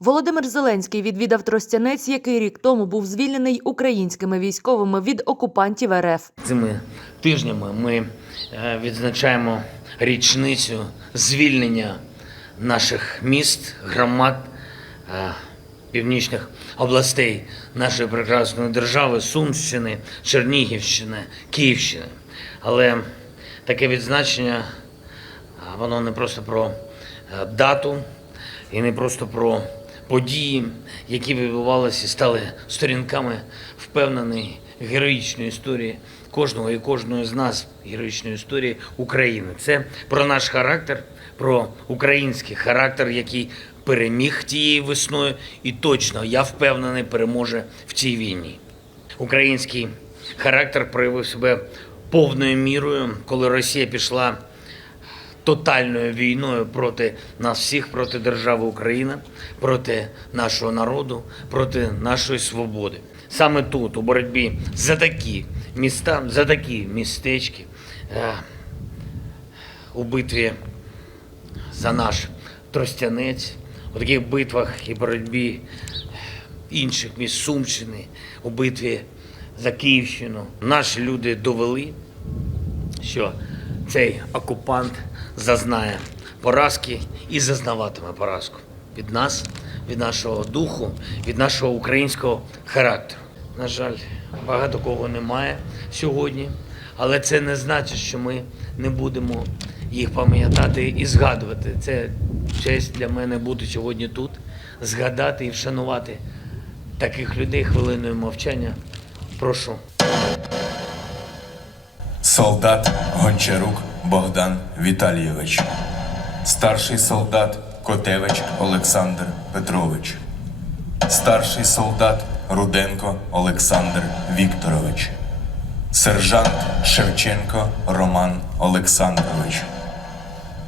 Володимир Зеленський відвідав Тростянець, який рік тому був звільнений українськими військовими від окупантів РФ. Цими тижнями ми е, відзначаємо річницю звільнення наших міст, громад, е, північних областей нашої прекрасної держави, Сумщини, Чернігівщини, Київщини. Але таке відзначення воно не просто про е, дату і не просто про події, які відбувалися стали сторінками впевненої героїчної історії кожного і кожної з нас, героїчної історії України. Це про наш характер, про український характер, який переміг тією весною, і точно я впевнений, переможе в цій війні. Український характер проявив себе повною мірою, коли Росія пішла тотальною війною проти нас всіх, проти держави Україна, проти нашого народу, проти нашої свободи. Саме тут, у боротьбі за такі міста, за такі містечки, е, у битві за наш Тростянець, у таких битвах і боротьбі інших міст Сумщини, у битві за Київщину, наші люди довели, що цей окупант зазнає поразки і зазнаватиме поразку від нас, від нашого духу, від нашого українського характеру. На жаль, багато кого немає сьогодні, але це не значить, що ми не будемо їх пам'ятати і згадувати. Це честь для мене бути сьогодні тут, згадати і вшанувати таких людей хвилиною мовчання. Прошу. Солдат Гончарук Богдан Віталійович. Старший солдат Котевич Олександр Петрович. Старший солдат Руденко Олександр Вікторович. Сержант Шевченко Роман Олександрович.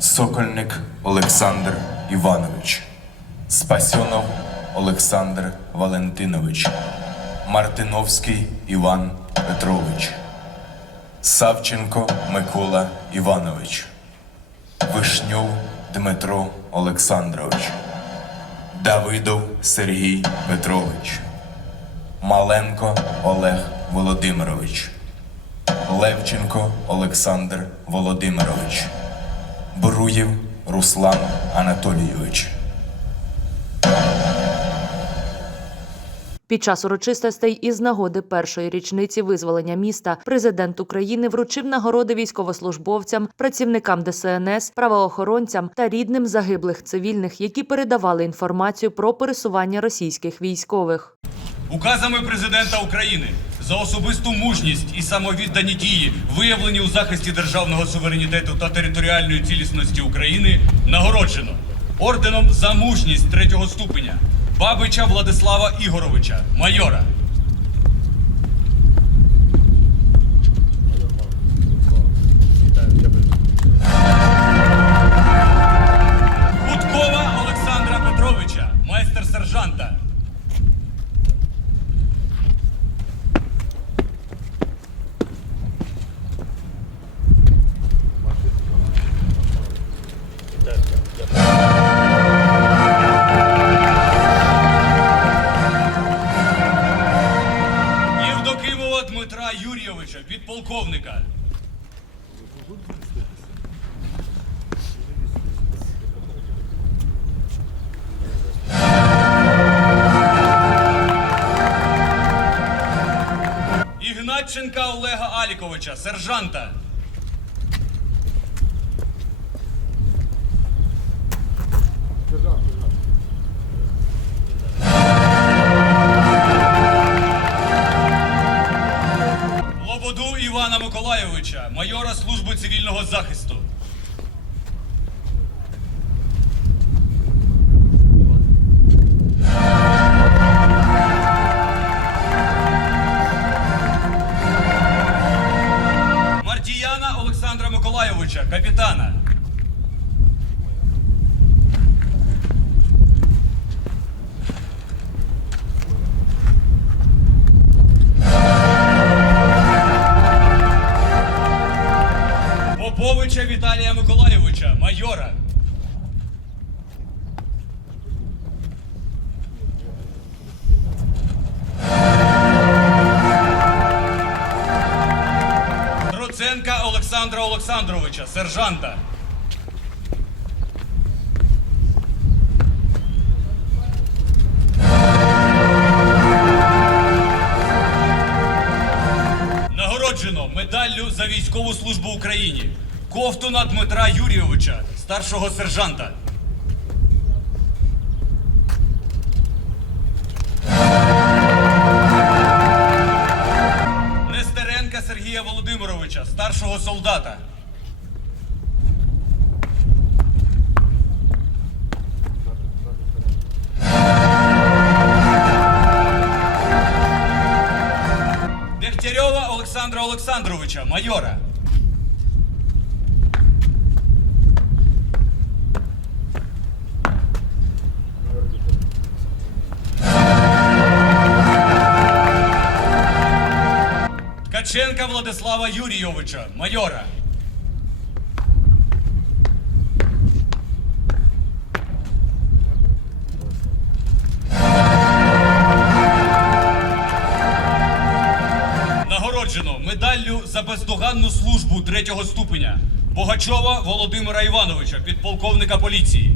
Сокольник Олександр Іванович. Спасьонов Олександр Валентинович. Мартиновський Іван Петрович. Савченко Микола Іванович, Вишньов Дмитро Олександрович, Давидов Сергій Петрович, Маленко Олег Володимирович, Левченко Олександр Володимирович, Бруєв Руслан Анатолійович. Під час урочистостей із нагоди першої річниці визволення міста президент України вручив нагороди військовослужбовцям, працівникам ДСНС, правоохоронцям та рідним загиблих цивільних, які передавали інформацію про пересування російських військових. Указами президента України за особисту мужність і самовіддані дії, виявлені у захисті державного суверенітету та територіальної цілісності України, нагороджено орденом за мужність третього ступеня Бабича Владислава Ігоровича, майора. Ігнатченка Олега Аліковича, сержанта. Лободу Івана Миколайовича, майора служби цивільного захисту. Петровича Віталія Миколаєвича, майора. Руценка Олександра Олександровича, сержанта. Нагороджено медаллю за військову службу Україні. Ковтуна Дмитра Юрійовича, старшого сержанта. Нестеренка Сергія Володимировича, старшого солдата. Дегтярьова Олександра Олександровича, майора. Ткаченка Владислава Юрійовича, майора. Нагороджено медаллю за бездоганну службу третього ступеня Богачова Володимира Івановича, підполковника поліції.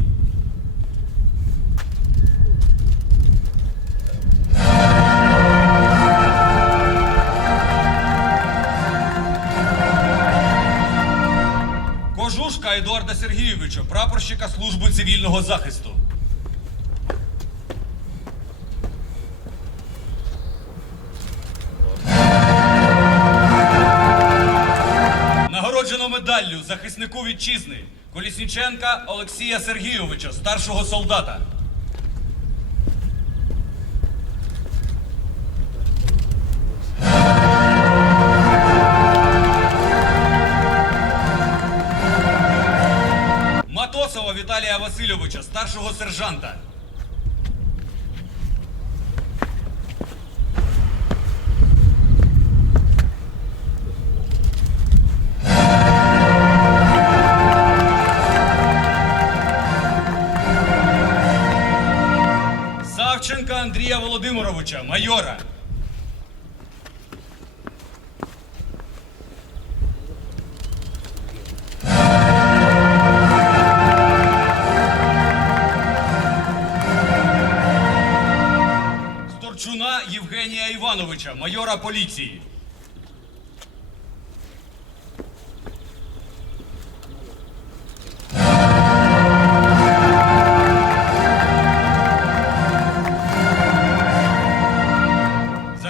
Сергійовича, прапорщика служби цивільного захисту. Нагороджено медаллю захиснику вітчизни Колісніченка Олексія Сергійовича, старшого солдата. Матосова Віталія Васильовича, старшого сержанта. Савченка Андрія Володимировича, майора. Івановича, майора поліції.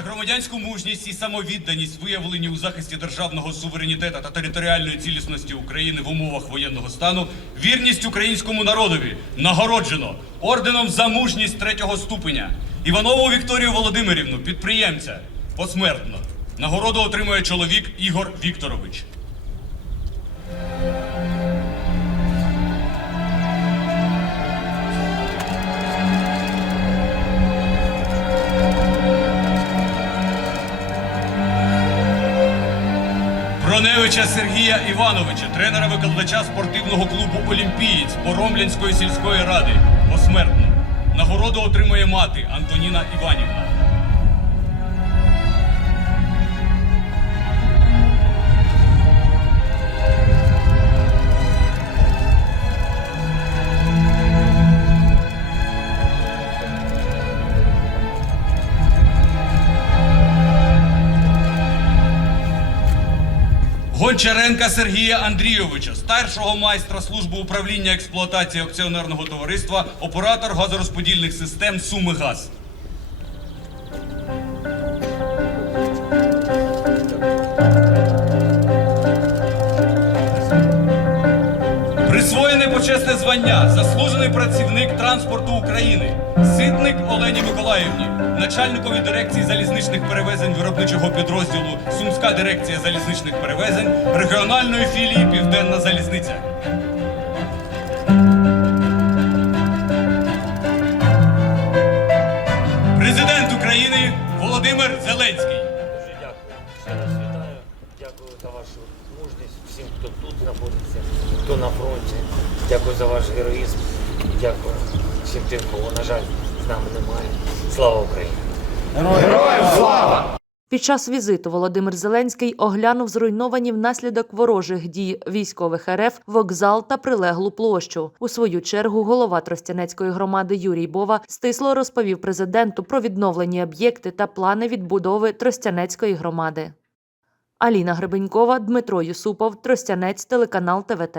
Громадянську мужність і самовідданість, виявлені у захисті державного суверенітету та територіальної цілісності України в умовах воєнного стану, вірність українському народові нагороджено орденом за мужність третього ступеня. Іванову Вікторію Володимирівну, підприємця, посмертно. Нагороду отримує чоловік Ігор Вікторович. Броневича Сергія Івановича, тренера-викладача спортивного клубу Олімпієць Поромлянської сільської ради. Посмертно. Нагороду отримує мати Антоніна Іванівна. Гончаренка Сергія Андрійовича, старшого майстра служби управління експлуатації акціонерного товариства, оператор газорозподільних систем Суми Газ. Почесне звання заслужений працівник транспорту України, Ситник Олені Миколаївні, начальникові дирекції залізничних перевезень виробничого підрозділу Сумська дирекція залізничних перевезень регіональної філії Південна залізниця. Президент України Володимир Зеленський. Дуже дякую. Ще раз вітаю. Дякую за вашу мужність всім, хто тут знаходиться, хто на фронті. Дякую за ваш героїзм. Дякую всім тим, кого, на жаль, з нами немає. Слава Україні! Героям слава! Під час візиту Володимир Зеленський оглянув зруйновані внаслідок ворожих дій військових РФ вокзал та прилеглу площу. У свою чергу голова Тростянецької громади Юрій Бова стисло розповів президенту про відновлені об'єкти та плани відбудови Тростянецької громади. Аліна Гребенькова, Дмитро Юсупов, Тростянець, телеканал ТВТ.